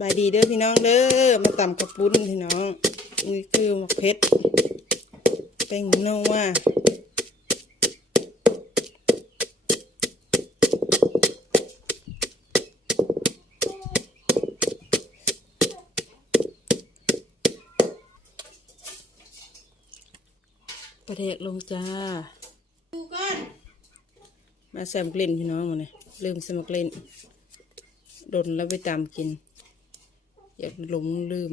บายดีเด้อพี่น้องเด้อมาตำกระปุ้นพี่น้องนี่คือหมกเพชรแป้งนัวประเทศลงจ้าดูก่อนมาแซมกลิ่นพี่น้องมาเนี่ยลืมสมักลิ่นโดนแล้วไปตามกิน อยากหลงลืม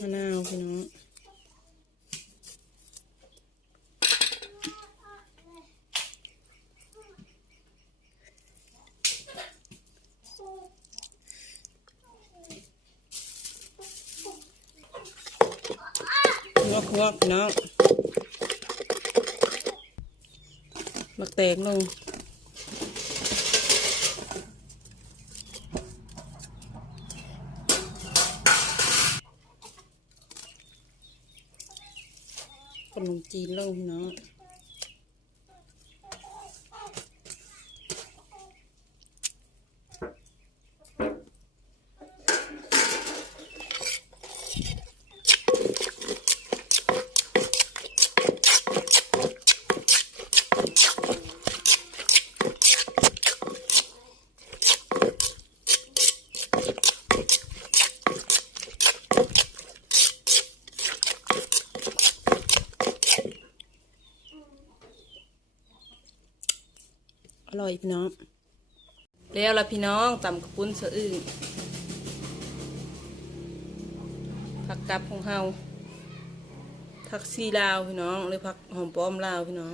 มะนาวพี่น้องงอกงอกน้องมักแตกลง ขนมจีนเล่มเนาะ อร่อยพี่น้อง แล้วละพี่น้องตำกระปุ้นสะอื้งผักกับของเฮาผักซีลาวพี่น้องหรือผักหอมป้อมลาวพี่น้อง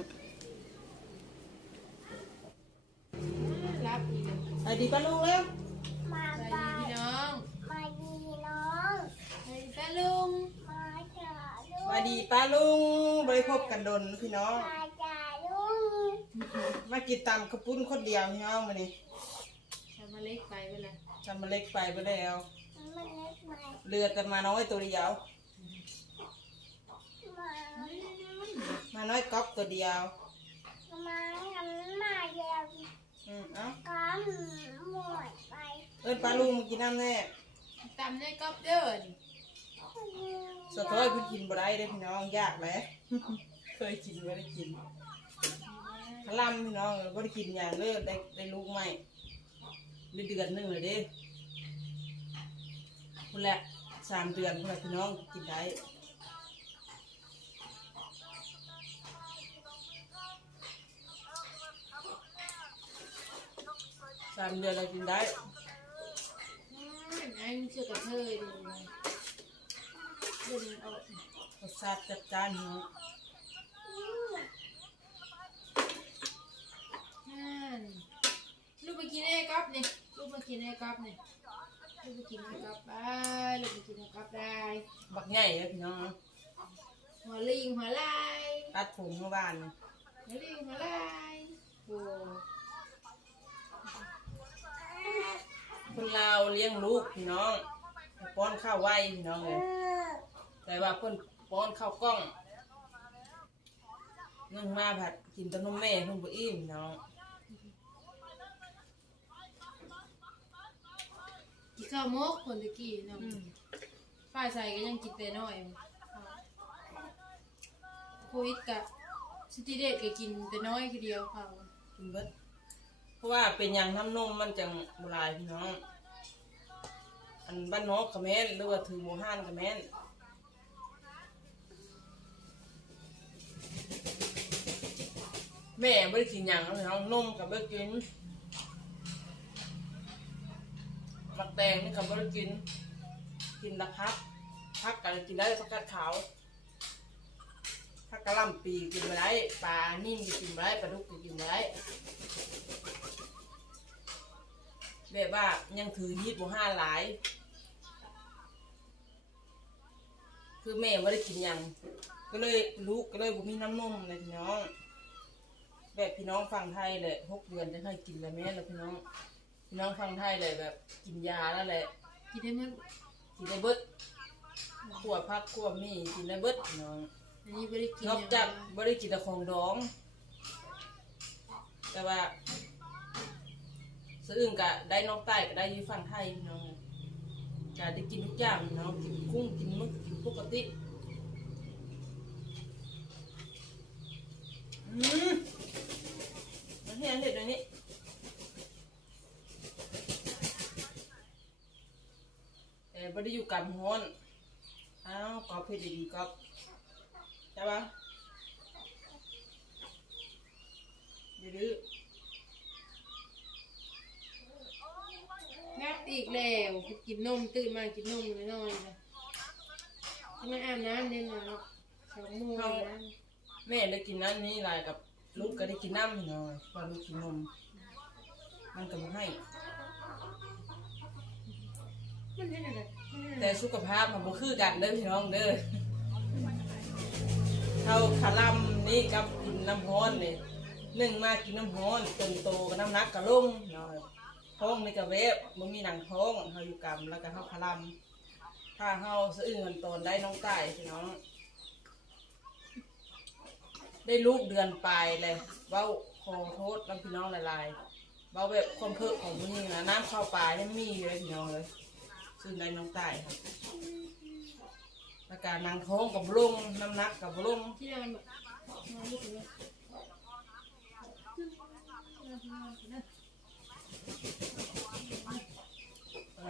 รับอีกแล้วไปดีป้าลุงแล้วมาสไปวัสดีพี่น้องมาดีน้องสวัสดีป้าลุงมาจ่าลุมางดีป้าลุงบริพบกันดนพี่น้องมาจ่าลุง มากินตำกระปุ้นคนเดียวพี่น้องมานี่ทำมาเล็กไปเวลาทำมาเล็กไปไปแล้วมันเล็กไหมเรือกันมาน้อยตัวเดียว มามาน้อยก๊อกตัวเดียวมาทำมาเดียวอืมเอ้าก็หมดไปเอิ้นป้าลุงมากินน้ำแน่ตำในก๊อบเดินสะท้อยเพิ่นกินบ่ได้เด้อพี่น้องยากแหละเคยกินบ่ได้กิน พลัมพี่น้องบ่ได้กินอย่างเลิศได้ได้ลูกใหม่ได้เดือนหนึงเลยเด้พุ่นแหละสามเดือนพุ่นแหละพี่น้องกินได้สามเดือนเรากินได้อันเชื่อกับเธอดูเดินเอารสชาติจัดจ้านพี่น้อง นั่นลูกไปกินไอ้ก๊อบนี่ลูกมากิ นไอ้ก๊อบนี่ลูกไปกินไอ้ก๊อบได้ลูกไปกินไอ้ก๊อบได้บักใหญ่เลยพี่น้องหัวลิงหัวลายตัดผมเมื่อวานนี่หัวลิงหัวลายโอ้คนลาวเลี้ยงลูกพี่น้อง ป้อนข้าวไว้พี่น้องเลยแต่ว่าเพิ่นป้อนข้าวกล้องนึ่งมาผัดกินแตนมแม่เพิ่นบ่อิ่มพี่น้อง กินข้าวมกคนตะกี้เนาะฝ้ายใส่ก็ยังกินแต่น้อยโควิดกับสติเดตก็กินแต่น้อยคือเดียวค่ะกินเบิดเพราะว่าเป็นอย่างน้ำนมมันจังบ่หลายพี่น้อง อันบ้านนอกก็แม่นหรือว่าถือหมู่ห้านก็แม่นแม่บ่ได้กินหยังพี่น้องนมก็บ่ได้กิน มักแตงนี่ก็บ่ได้กิน กินแตะพักพักก็กินได้ผักกาดขาวผักกะหลำปีกินบ่ได้ปลานิ่มกินบ่ได้ปลาดุกก็กินบ่ได้แบบว่ายังถือฮีบห้าหลาย คือแม่ไม่ได้กินยังก็เลยลูกก็เลยบ่มีน้ำนมเลยพี่น้อง แบบพี่น้องฟังไทยเลยหกเดือนจะให้กินแล้วแม่แล้วพี่น้อง พี่น้องฟังไทยเลยแบบกินยาแล้วแหละกินได้มั้ยกินได้เบิดขวพักขวมีกินได้เบิดพี่น้องอันนี้ไม่ได้กินนอกจากบ่ได้กินแต่ของดองอื่นก็ได้น้องใต้ก็ได้อยี่ฝั่งไทยพี่น้องก็ได้กินทุกอย่างพี่น้องกินกุ้งกินหมึกกินปกติอืมมันเห็นเด็ดเลยนี่แต่ ไม่ได้อยู่กับฮ้อนอ้าวกอบเพชรดีๆกอบใช่ปะดื้องับอีกแล้วกินนมตื่นมากินนมไม่นอนเลยมันอาบน้ำเด่นมาเนาะสองโมงนะแม่ได้กินน้ำนี่หลายกับลูกก็ได้กินน้ำพี่น้อยพอลูกกินนมมันก็บ่ให้ มันเป็นอะไร แต่สุขภาพมันบ่คือกันเด้อพี่น้องเด้อเอาคาลัมนี่กับกินน้ำร้อนนี่หนึ่งมากินน้ำร้อนจนโตก็น้ำหนักก็ลงเนาะท้องนี่ก็เวฟบ่มีหนังท้องเฮาอยู่กรรมแล้วก็เฮาคาลัมถ้าเฮาสะอื้นกันตอนได้น้องตายพี่น้อง ได้ลูกเดือนปลายเลยเว้าขอโทษน้ำพี่น้องหลายๆเว้าแบบความเพิ่ของผู้หญิงนะน้ำเข้าปลายยังมีอยู่เลยพี่น้องเลย ซึ่งได้น้องใตายครับอาการนางท้องกับลงน้ำหนักกับลงที่นอนแบบนอนลูกเล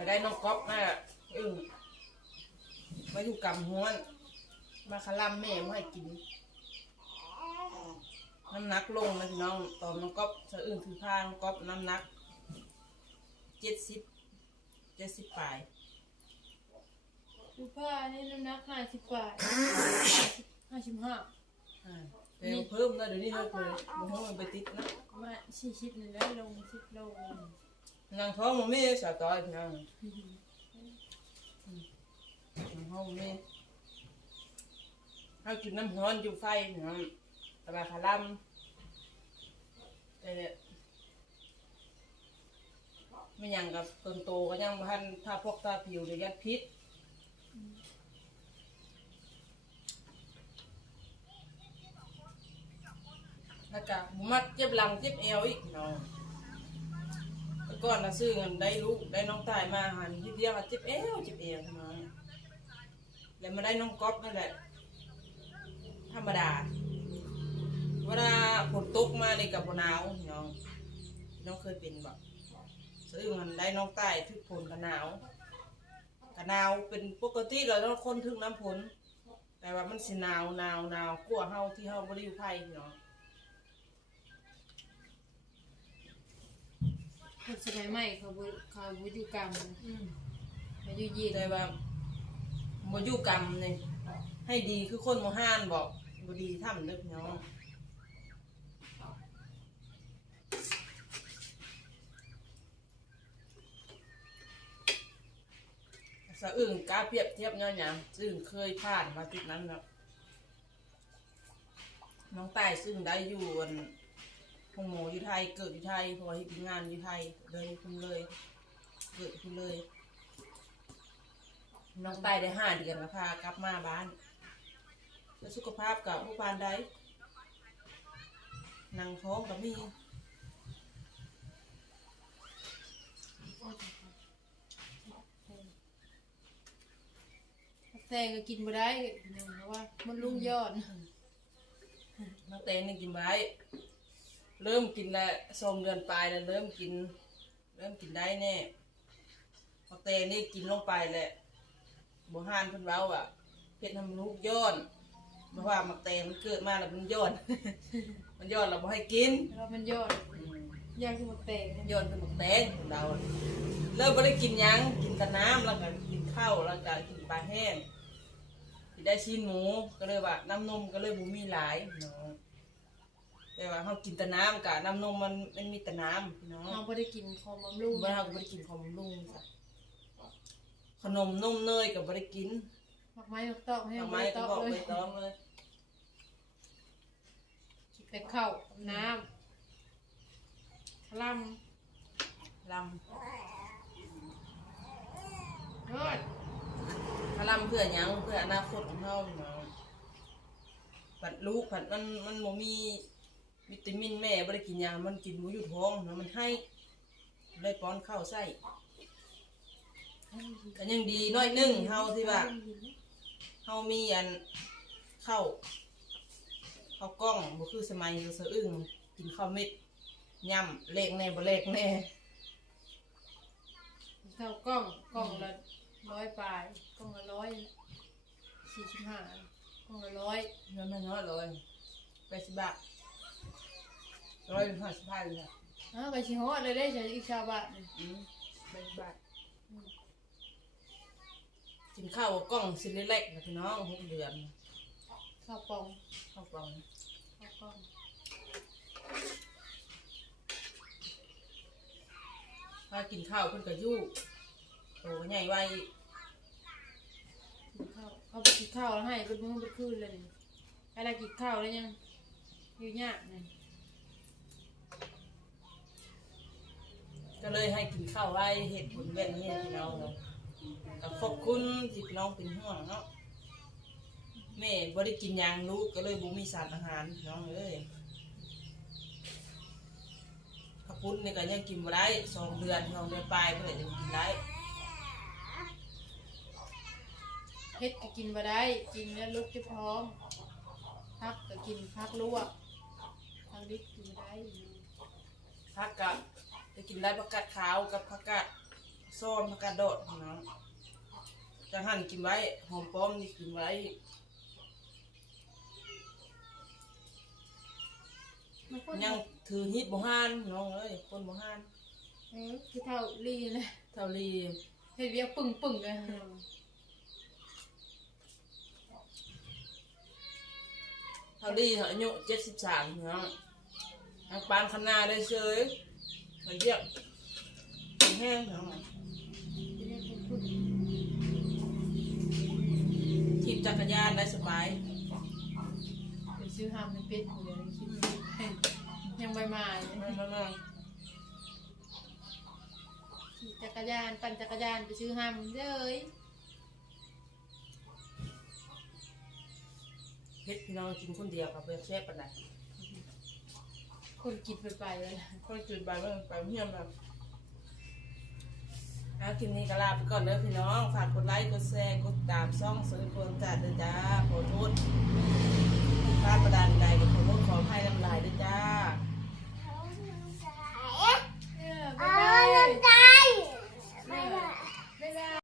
ยได้น้องก๊อฟมาอึ้งมาอยู่กำห้วน มาคลำแม่มาให้กิน น้ำหนักลงนะพี่น้องตอนน้องก๊อฟสะอึ้งคือพาน้องก๊อฟน้ำหนักเจ็ดสิบเจ็ดสิบปลาย ดูผ้านี่น้ำหนักห้าสิบกว่าห้าสิบห้าอ่าแต่เพิ่มแล้วเดี๋ยวนี้เพิ่มเลยมันห้องมันไปติดนะมาสี่สิบนี่แล้วลงสิบโลนางท้องมันไม่สาวต่อยพี่น้องนางท้องมันไม่ถ้ากินน้ำร้อนอยู่ไฟพี่น้องตะบาคาลัมแต่เนี่ยไม่หยังกับต้นโตก็ยังพันถ้าพวกตาผิวเดี๋ยวยัดพิษ แล้วก็บุมัดเจ็บหลังเจ็บเอวอีกพี่น้องแต่ก่อนเราซื้อเงินได้ลูกได้น้องตายมาหันที่เดียวก็เจ็บเอวเจ็บเอวทำไมแล้วมาได้น้องก๊อฟนั่นแหละธรรมดาเวลาฝนตกมาในกับหนาวน้องน้องเคยเป็นแบบซื้อเงินได้น้องตายทึกฝนกับหนาว กับหนาวเป็นปกติเราต้องคนทึกน้ำฝนแต่ว่ามันสิหนาวหนาวหนาวกลัวเฮาที่เฮาบริวไพ่พี่น้องคนสมัยใหม่เขาบุเขาบุอยู่กรรมเขาอยู่เย็นแต่ว่าบ่อยู่กรรมนี่ให้ดีคือคนโมห้านบอกบ่ดีทำเด้อพี่น้อง สะอึ้งกล้าเปรียบเทียบย้อนหยังซึ่งเคยผ่านมาจุดนั้นแล้วน้องใต้ซึ่งได้อยู่อันพงโมอยู่ไทยเกิดอยู่ไทยพราะว่าเฮ็ดงานอยู่ไทยเลยคุณเลย เกิดคุณเลย น้องตายได้ห้าเดือนแล้วพากลับมาบ้าน แล้วสุขภาพกับผู้พานได้นางท้องกับมี แตงก็กินบ่ได้เพราะว่า มันลุงยอดน้องเตนนี่กินไว้เริ่มกินแล้วสองเดือนปลายแล้วเริ่มกิน เริ่มกินได้แน่พอเตนนี่กินลงไปแหละบ่ฮานเพิ่นเว้าอะเพชรทำลูกย้อนเพราะว่ามักแตงมันเกิดมาแล้วมันย้อน มันย้อนเราบ่ให้กินแล้วมันยอดอืมยากที่มันแตกโยนเป็นหมกแดงของเราเริ่มไม่ได้กินหยังกินแต่น้ำแล้วก็กินข้าวแล้วก็กินปลาแห้งกิน ได้ชิ้นหมูก็เลยว่าน้ำนมก็เลยบุมีหลายเนาะแต่ว่าเขากินแต่น้ำกับน้ำนมมันมันมีแต่น้ำพี่น้องเราไม่ได้กินของบำรุงบ้านเราก็ไม่ได้กินของบำรุงจ้ะขนมนมเนยก็ไม่ได้กินผักไม้ผักตอกให้ทำไม่ไมได้ก็ตอกบอกเลไปยต้องเลยแต่ข้าวน้ำลลำยอดำถ้าเพื่อหยังเพื่ออนาคตของเขาเนะผัดลูกผัดมันมันโมมีวิตามินแม่ไม่ได้กินยา มันกินหมูอยู่ท้องนะมันให้ได้ป้อนข้าวใส่ก็ยังดีน้อยหนึงเฮาที่ว่าเฮามีอันข้าวข้าวกล้องบ่คือสมัยเราสะอึ้งกินข้าวเม็ดย่ำเล็กแน่บ่เล็กแน่ เท่ากล้องกล้องละ ร้อยปลายกล้องละร้อยสี่สิบห้ากล้องละร้อยเงินมันน้อยเลยแปดสิบบาทร้อยเป็นห้าสิบห้าเลยนะอ้าวไปชิฮอดเลยได้ใช้อีกชาวบ้านนี่อืมแปดสิบบาทกินข้าวกับกล้องสิเล็กๆนะพี่น้องหกเดือนข้าวปองข้าวกล้องข้าวกล้องถ้ากินข้าวเพิ่นก็ยู่ โตใหญ่ไวกินข้าวเขาไปกินข้าวแล้วให้เป็นมื้อเป็นคืนเลยนี่ให้เรากินข้าวแล้วยังอยู่ยากนี่ก็เลยให้กินข้าวไว้เหตุผลแบบนี้พี่น้องเนาะก็ขอบคุณที่พี่น้องเป็นห่วงเนาะแม่บ่ได้กินหยังลูกก็เลยบ่มีสารอาหารพี่น้องเอ้ยข้าวปุ้นนี่ก็ยังกินบ่ได้สองเดือนสองเดือนปลายเพิ่นจะกินได้ เฮ็ดก็กินมาได้กินแล้วลุกจะพร้อมพักก็กินพักลวกทางดิบกินไม่ได้ผักกะจะกินได้ผักกาดขาวกับผักกาดส้มผักกาดโดดพี่น้องจะหั่นกินไว้หอมป้อมนี่กินไว้มันคนยังถือฮิตบ่ฮานพี่น้องเอ้ยคนบ่ฮานเออคือเท่าลีเลยเท่าลีเฮ็ดเวียกปึ่งปึ่งๆเลย เท่าลีอายุเจ็ดสิบสามพี่น้องทางปานคณาได้เฉยมาเยี่ยมเป็นแห้งพี่น้องขี่จักรยานได้สบายไปซื้อหามในเป็ดอยู่เลยคิดยังใบไม้มามามาขี่จักรยานปั่นจักรยานไปซื้อหามเลย เฮ็ดพี่น้องกินคนเดียวกับเพื่อนแซ่บปานใดคนกินไปไปเลยคนจุดใบมันไปเฮียมแบบเอาคลิปนี้ก็ลาไปก่อนเด้อพี่น้อง ฝากกดไลค์ กดแชร์ กดตามช่องสุริพลจัดเด้อจ้าขอโทษพลาดประดานใดก็ขอโทษขออภัยลำลายเด้อจ้า